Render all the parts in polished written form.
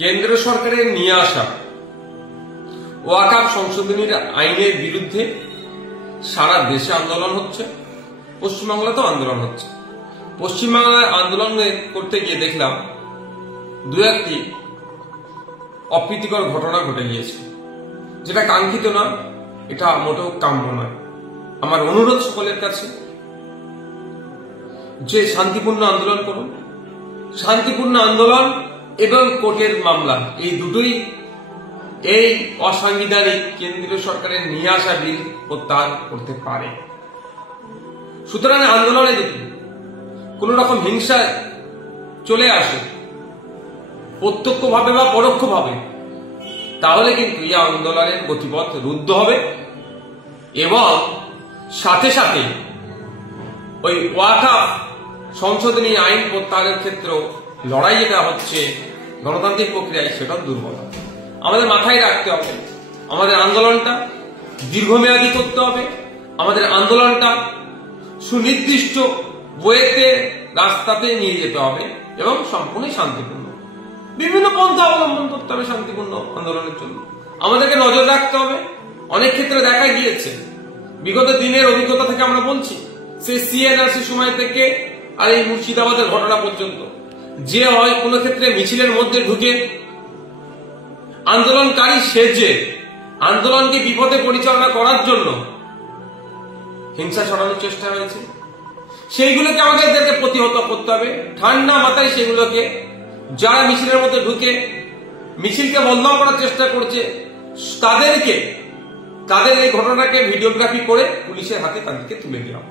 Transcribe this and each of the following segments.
কেন্দ্র সরকারের নিয়ে আসা ওয়াকফ সংশোধনীর আইনের বিরুদ্ধে সারা দেশে আন্দোলন হচ্ছে, পশ্চিমবাংলাতেও আন্দোলন হচ্ছে। পশ্চিমবাংলায় আন্দোলন করতে গিয়ে দেখলাম দু একটি অপ্রীতিকর ঘটনা ঘটে গিয়েছে, যেটা কাঙ্ক্ষিত না, এটা মোটেও কাম্য নয়। আমার অনুরোধ সকলের কাছে যে শান্তিপূর্ণ আন্দোলন করুন। শান্তিপূর্ণ আন্দোলন এবং কোর্টের মামলা এই দুটোই এই অসাংবিধানিক কেন্দ্রীয় সরকারের নিয়ে আসা বিল প্রত্যাহার করতে পারে। সুতরাং আন্দোলনে যদি কোন রকম হিংসা চলে আসে প্রত্যক্ষভাবে বা পরোক্ষভাবে, তাহলে কিন্তু এই আন্দোলনের গতিপথ রুদ্ধ হবে এবং সাথে সাথে ওই ওয়াকফ সংশোধনী আইন প্রত্যাহারের ক্ষেত্রেও লড়াই যেটা হচ্ছে গণতান্ত্রিক প্রক্রিয়ায়, সেটা দুর্বল হবে। আমাদের মাথায় রাখতে হবে, আমাদের আন্দোলনটা দীর্ঘমেয়াদী করতে হবে। আমাদের আন্দোলনটা সুনির্দিষ্ট ওয়েতে রাস্তাতে নিয়ে যেতে হবে এবং সম্পূর্ণ শান্তিপূর্ণ। বিভিন্ন পন্থা অবলম্বন করতে হবে শান্তিপূর্ণ আন্দোলনের জন্য। আমাদেরকে নজর রাখতে হবে। অনেক ক্ষেত্রে দেখা গিয়েছে, বিগত দিনের অভিজ্ঞতা থেকে আমরা বলছি, সেই সিএনআরসি সময় থেকে আর এই মুর্শিদাবাদের ঘটনা পর্যন্ত, যে হয় কোনো ক্ষেত্রে মিছিলের মধ্যে ঢুকে আন্দোলনকারী সেজে আন্দোলনকে বিপদে পরিচালনা করার জন্য হিংসা ছড়ানোর চেষ্টা হয়েছে। সেইগুলোকে আমাদেরকে প্রতিহত করতে হবে ঠান্ডা মাথায়। সেগুলোকে যারা মিছিলের মধ্যে ঢুকে মিছিলকে বন্ধ করার চেষ্টা করছে, তাদের এই ঘটনাকে ভিডিওগ্রাফি করে পুলিশের হাতে তাদেরকে তুলে দেওয়া।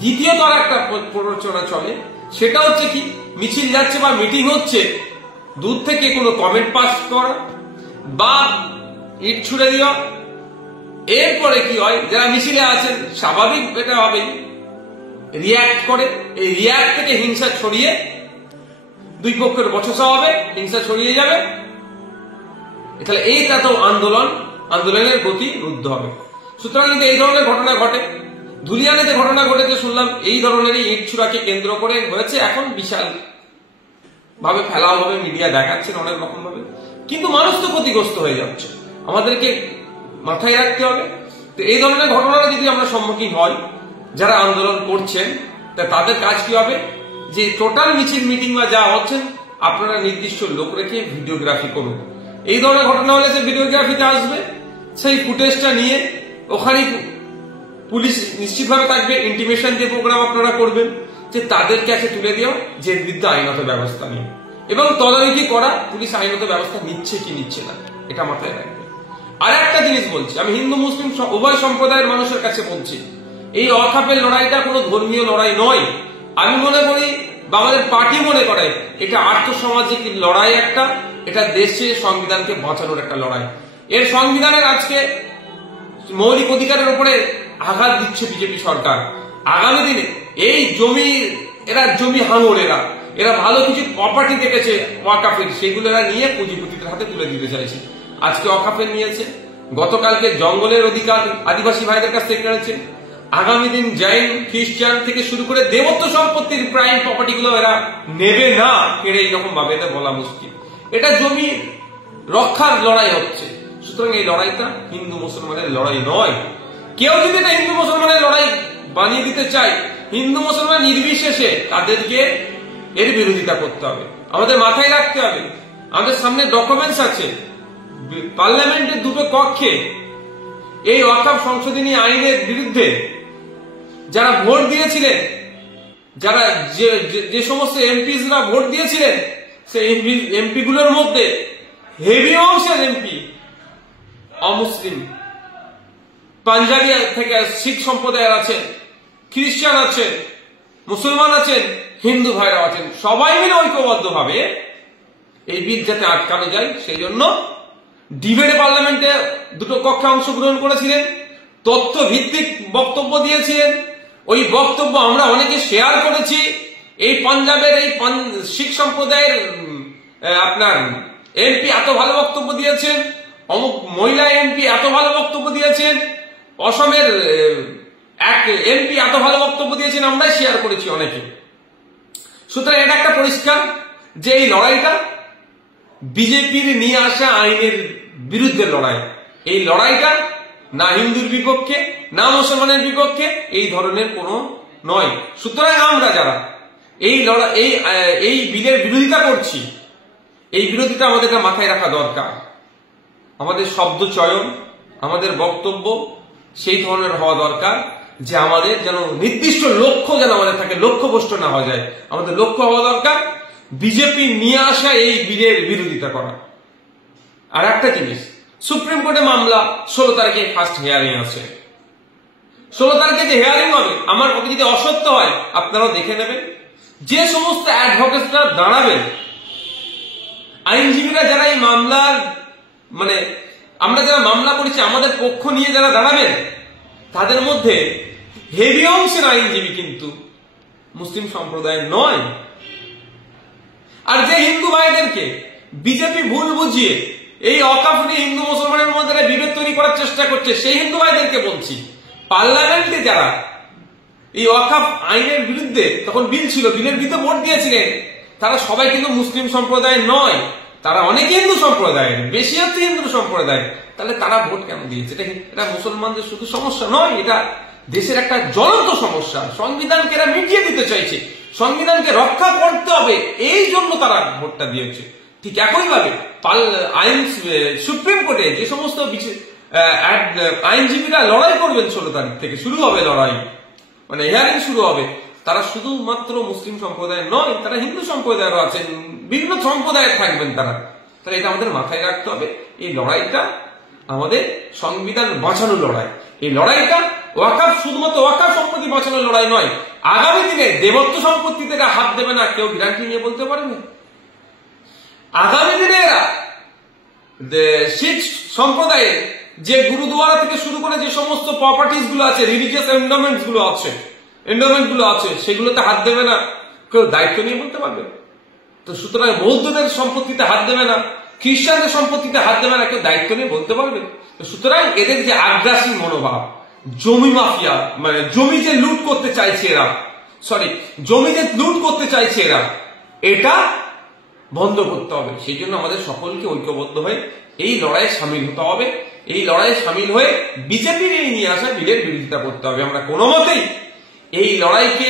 দ্বিতীয়ত আর একটা প্ররোচনা চলে, সেটা হচ্ছে কি, মিছিল যাচ্ছে বা মিটিং হচ্ছে, দূর থেকে কোনো কমেন্ট পাস করা বা ইট ছুড়ে দেওয়া। এরপরে কি হয়, যারা মিছিলে আছেন স্বাভাবিক এটা হবে রিয়াক্ট করে, এই রিয়াক্ট থেকে হিংসা ছড়িয়ে দুই পক্ষের বচসা হবে, হিংসা ছড়িয়ে যাবে। তাহলে এইটাতেও আন্দোলনের গতি রুদ্ধ হবে। সুতরাং কিন্তু এই ধরনের ঘটনা ঘটে। ধুলিয়ানে যে ঘটনা ঘটেছে শুনলাম, এই ধরনেরই ইট ছুড়াকে কেন্দ্র করে হয়েছে। এখন বিশাল ভাবে ফেলা হবে, মিডিয়া দেখাচ্ছেন অনেক রকম ভাবে, কিন্তু মানুষ তো ক্ষতিগ্রস্ত হয়ে যাচ্ছে। আমাদেরকে মাথায় রাখতে হবে। তো এই ধরনের ঘটনার যদি আমরা সম্মুখীন হই, যারা আন্দোলন করছেন, তাদের কাজ কি হবে, যে টোটাল মিছিল মিটিং বা যা হচ্ছেন আপনারা নির্দিষ্ট লোক রেখে ভিডিওগ্রাফি করুন। এই ধরনের ঘটনা হলে যে ভিডিওগ্রাফিতে আসবে, সেই ফুটেজটা নিয়ে ওখানে পুলিশ নিশ্চিতভাবে থাকবে, ইন্টিমেশন যে প্রোগ্রাম আপনারা করবেন, যে তাদের কাছে তুলে দেওয়া, যে বিরুদ্ধে আইনত ব্যবস্থা নিয়ে এবং তদারকি করা পুলিশ আইনত ব্যবস্থা নিচ্ছে কি নিচ্ছে না, এটা মাথায় রাখবে। আর একটা জিনিস বলছি, আমি হিন্দু মুসলিম উভয় সম্প্রদায়ের মানুষের কাছে বলছি, এই ওয়াকফের লড়াইটা কোনো ধর্মীয় লড়াই নয়। আমি মনে করি বা আমাদের পার্টি মনে করে এটা আর্থসামাজিক লড়াই একটা, এটা দেশে সংবিধানকে বাঁচানোর একটা লড়াই। এর সংবিধানের আজকে মৌলিক অধিকারের উপরে আঘাত দিচ্ছে বিজেপি সরকার। আগামী দিনে এই জমি হাঙর, এরা ভালো কিছু প্রপার্টি দেখেছে ওয়াকফের, সেগুলো এরা নিয়ে পুঁজিপতিদের হাতে তুলে দিতে চাইছে। আজকে ওয়াকফের নিয়েছে, গতকালকে জঙ্গলের অধিকার আদিবাসী ভাইদের কাছ থেকে নিয়েছে, আগামী দিন জৈন খ্রিস্টান থেকে শুরু করে দেবত্ব সম্পত্তির প্রাইম প্রপার্টি গুলো এরা নেবে না কেড়ে, এইরকম ভাবে এটা বলা মুশকিল। এটা জমি রক্ষার লড়াই হচ্ছে। সুতরাং এই লড়াইটা হিন্দু মুসলমানের লড়াই নয়। কেউ যদি এটা হিন্দু মুসলমানের লড়াই বানিয়ে দিতে চায়, হিন্দু মুসলমান নির্বিশেষে তাদেরকে এর বিরোধিতা করতে হবে। আমাদের মাথায় রাখতে হবে, আমাদের সামনে ডকুমেন্টস আছে, পার্লামেন্টের দুটো কক্ষে এই ওয়াকফ সংশোধনী আইনের বিরুদ্ধে যারা ভোট দিয়েছিলেন, যারা যে সমস্ত এমপিরা ভোট দিয়েছিলেন, সেই এমপি গুলোর মধ্যে হেভি অংশের এমপি অমুসলিম, পাঞ্জাবি থেকে শিখ সম্প্রদায়ের আছেন, খ্রিস্টান আছেন, মুসলমান আছেন, হিন্দু ভাইরা আছেন। সবাই মিলে ঐক্যবদ্ধ ভাবে এই বিল যাতে আটকানো যায়, সেই জন্য ডিবেট পার্লামেন্টে দুটো কক্ষে অংশগ্রহণ করেছিলেন, তথ্য ভিত্তিক বক্তব্য দিয়েছিলেন। ওই বক্তব্য আমরা অনেকে শেয়ার করেছি। এই পাঞ্জাবের এই শিখ সম্প্রদায়ের আপনার এমপি এত ভালো বক্তব্য দিয়েছেন, অমুক মহিলা এমপি এত ভালো বক্তব্য দিয়েছেন, অসমের এক এমপি এত ভালো বক্তব্য দিয়েছেন, আমরাই শেয়ার করেছি অনেকে। সুতরাং এটা একটা পরিষ্কার যে এই লড়াইটা বিজেপির নিয়ে আসা আইনের বিরুদ্ধে লড়াই। এই লড়াইটা না হিন্দুর বিপক্ষে না মুসলমানের বিপক্ষে এই ধরনের কোনো নয়। সুতরাং আমরা যারা এই লড়াই এই বিলের বিরোধিতা করছি, এই বিরোধিতা আমাদেরকে মাথায় রাখা দরকার। আমাদের শব্দ চয়ন, আমাদের বক্তব্য সেই ধরনের হওয়া দরকার যে আমাদের যেন নির্দিষ্ট লক্ষ্য যেন আমাদের থাকে, লক্ষ্যভ্রষ্ট না হয়ে যায়। আমাদের লক্ষ্য হওয়া দরকার বিজেপি নিয়ে আসা এই বিলের বিরোধিতা করা। আর একটা জিনিস, সুপ্রিম কোর্টে মামলা 16 তারিখে ফার্স্ট হিয়ারিং আছে। 16 তারিখে যে হিয়ারিং হবে, আমার কথা যদি অসত্য হয় আপনারাও দেখে নেবেন। যে সমস্ত অ্যাডভোকেটরা দাঁড়াবেন, আইনজীবীরা যারা এই মামলার মানে আমরা যারা মামলা করেছি আমাদের পক্ষ নিয়ে যারা দাঁড়াবেন, তাদের মধ্যে হেভি অংশের আইনজীবী কিন্তু মুসলিম সম্প্রদায়ের নয়। আর যে হিন্দু ভাইদেরকে বিজেপি ভুল বুঝিয়ে এই ওয়াকফ নিয়ে হিন্দু মুসলমানের মধ্যে বিভেদ তৈরি করার চেষ্টা করছে, সেই হিন্দু ভাইদেরকে বলছি, পার্লামেন্টে যারা এই ওয়াকফ আইনের বিরুদ্ধে তখন বিল ছিল, বিলের বিরুদ্ধে ভোট দিয়েছিলেন, তারা সবাই কিন্তু মুসলিম সম্প্রদায়ের নয়, তারা অনেকে হিন্দু সম্প্রদায়ের, বেশি হচ্ছে হিন্দু সম্প্রদায়। তাহলে তারা ভোট কেন দিয়েছে? এটা মুসলমানদের শুধু সমস্যা নয়, এটা দেশের একটা জ্বলন্ত সমস্যা। সংবিধানকে এরা মিটিয়ে দিতে চাইছে, সংবিধানকে রক্ষা করতে হবে, এই জন্য তারা ভোটটা দিয়েছে। ঠিক একইভাবে সুপ্রিম কোর্টে যে সমস্ত আইনজীবীরা লড়াই করবেন 16 তারিখ থেকে শুরু হবে লড়াই, মানে হিয়ারিং শুরু হবে, তারা শুধুমাত্র মুসলিম সম্প্রদায়ের নয়, তারা হিন্দু সম্প্রদায়েরও আছেন, বিভিন্ন সম্প্রদায়ের থাকবেন তারা। তাহলে এটা আমাদের মাথায় রাখতে হবে। এই লড়াইটা আমাদের সংবিধান বাঁচানোর লড়াই। এই লড়াইটা ওয়াকফ শুধুমাত্র ওয়াকফ সম্পত্তি বাঁচানোর লড়াই নয়। আগামী দিনে দেবত্ব সম্পত্তি থেকে হাত দেবে না কেউ গ্যারান্টি নিয়ে বলতে পারে না। আগামী দিনে এরা শিখ সম্প্রদায়ের যে গুরুদুয়ারা থেকে শুরু করে যে সমস্ত প্রপার্টিজ গুলো আছে, রিলিজিয়াস এন্ডোমেন্টস গুলো আছে, সেগুলোতে হাত দেবে না কেউ দায়িত্ব নিয়ে বলতে পারবে। তো সুতরাং বৌদ্ধদের সম্পত্তিতে হাত দেবে না, খ্রিস্টানদের সম্পত্তিতে হাত দেবে না কেউ দায়িত্ব নিয়ে বলতে পারবে। তো সুতরাং এদের যে আগ্রাসী মনোভাব, জমি মাফিয়া, মানে জমি যে লুট করতে চাইছে এরা, এটা বন্ধ করতে হবে। সেই জন্য আমাদের সকলকে ঐক্যবদ্ধ হয়ে এই লড়াইয়ে সামিল হতে হবে। এই লড়াইয়ে সামিল হয়ে বিজেপির এই নিয়ে আসা বিলের বিরোধিতা করতে হবে। আমরা কোনো মতেই এই লড়াইকে,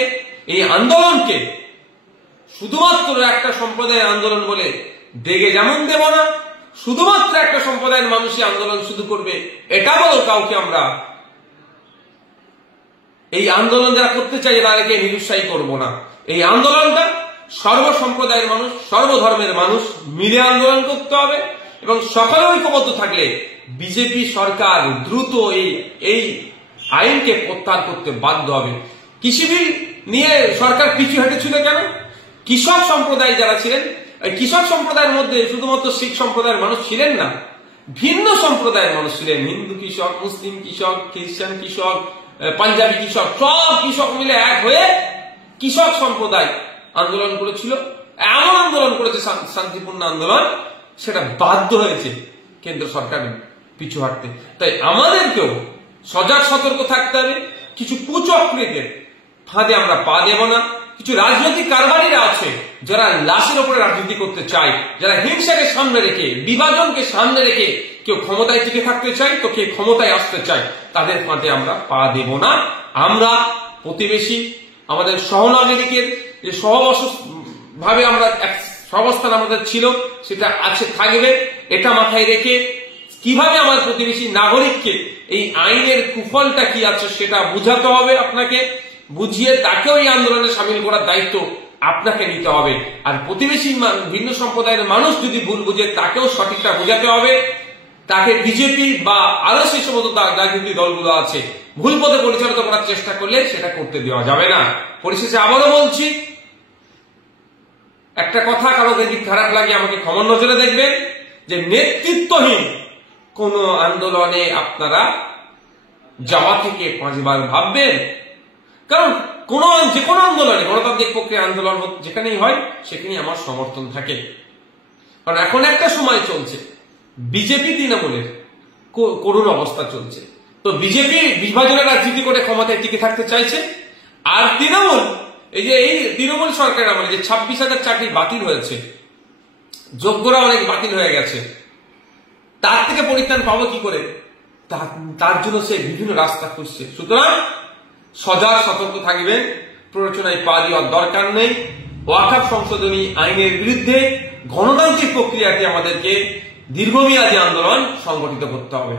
এই আন্দোলনকে শুধুমাত্র একটা সম্প্রদায়ের আন্দোলন বলে দেগে যেমন দেব না, শুধুমাত্র একটা সম্প্রদায়ের মানুষই আন্দোলন শুধু করবে এটা বলো কাউকে আমরা এই আন্দোলন যারা করতে চাই তাদেরকে নিরুৎসাহী করব না। এই আন্দোলনটা সর্বসম্প্রদায়ের মানুষ, সর্বধর্মের মানুষ মিলে আন্দোলন করতে হবে এবং সকলে ঐক্যবদ্ধ থাকলে বিজেপি সরকার দ্রুত এই আইনকে প্রত্যাহার করতে বাধ্য হবে। কৃষি বিল নিয়ে সরকার পিছু হেঁটেছিল কেন? কৃষক সম্প্রদায় যারা ছিলেন, কৃষক সম্প্রদায়ের মধ্যে শুধুমাত্র শিখ সম্প্রদায়ের মানুষ ছিলেন না, ভিন্ন সম্প্রদায়ের মানুষ ছিলেন। হিন্দু কৃষক, মুসলিম কৃষক, খ্রিস্টান কৃষক, পাঞ্জাবি কৃষক, সব কৃষক মিলে এক হয়ে কৃষক সম্প্রদায় আন্দোলন করেছিল। এমন আন্দোলন করেছে, শান্তিপূর্ণ আন্দোলন, সেটা বাধ্য হয়েছে কেন্দ্র সরকার পিছু হাঁটতে। তাই আমাদেরকেও সজাগ সতর্ক থাকতে হবে। কিছু কুচক্রীদের ফাঁদে আমরা পা দেব না। কিছু রাজনৈতিক কারবারিরা আছে যারা লাশের উপরে রাজনীতি করতে চায়, যারা হিংসাকে সামনে রেখে, বিভাজনকে সামনে রেখে কেউ ক্ষমতায় টিকে থাকতে চায় তো কেউ ক্ষমতায় আসতে চায়, তাদের ফাঁদে আমরা পা দেব না। আমরা প্রতিবেশী, আমাদের সহনাগরিকের যে ভাবে আমরা সহাবস্থান আমাদের ছিল সেটা আছে, থাকবে। এটা মাথায় রেখে কিভাবে আমার প্রতিবেশী নাগরিককে এই আইনের কুফলটা কি আছে সেটা বুঝাতে হবে, আপনাকে বুঝিয়ে তাকেও এই আন্দোলনে সামিল করার দায়িত্ব আপনাকে নিতে হবে। আর প্রতিবেশী ভিন্ন সম্প্রদায়ের মানুষ যদি ভুল বুঝে তাকেও সঠিকটা বোঝাতে হবে। তাকে বিজেপি বা আরো সেই সমস্ত রাজনৈতিক দলগুলো আছে ভুল পথে পরিচালিত করার চেষ্টা করলে সেটা করতে দেওয়া যাবে না। পরিশেষে আবারও বলছি, একটা কথা কারো যদি খারাপ লাগে আমাকে ক্ষমা নজরে দেখবেন, যে নেতৃত্বহীন কোন আন্দোলনে আপনারা যাওয়া থেকে 5 বার ভাববেন। কারণ যে কোনো আন্দোলনে, গণতান্ত্রিক প্রক্রিয়া আন্দোলন যেখানেই হয় সেখানেই আমার সমর্থন থাকে। কারণ এখন একটা সময় চলছে, বিজেপি তৃণমূলের করুণ অবস্থা চলছে। তো বিজেপি বিভাজনের রাজনীতি করে ক্ষমতায় টিকে থাকতে চাইছে, আর তৃণমূল এই তৃণমূল সরকার আমলে যে 26,000 চাকরি বাতিল হয়েছে, যোগ্যরা অনেক বাতিল হয়ে গেছে, তার থেকে পরিত্রাণ পাবো কি করে? তার জন্য সে বিভিন্ন রাস্তা খুঁজছে। সুতরাং সজাগ সতর্ক থাকবেন, প্ররোচনায় পা দেওয়ার দরকার নেই। ওয়াকফ সংশোধনী আইনের বিরুদ্ধে গণতান্ত্রিক প্রক্রিয়াটি আমাদেরকে দীর্ঘমেয়াদী আন্দোলন সংগঠিত করতে হবে।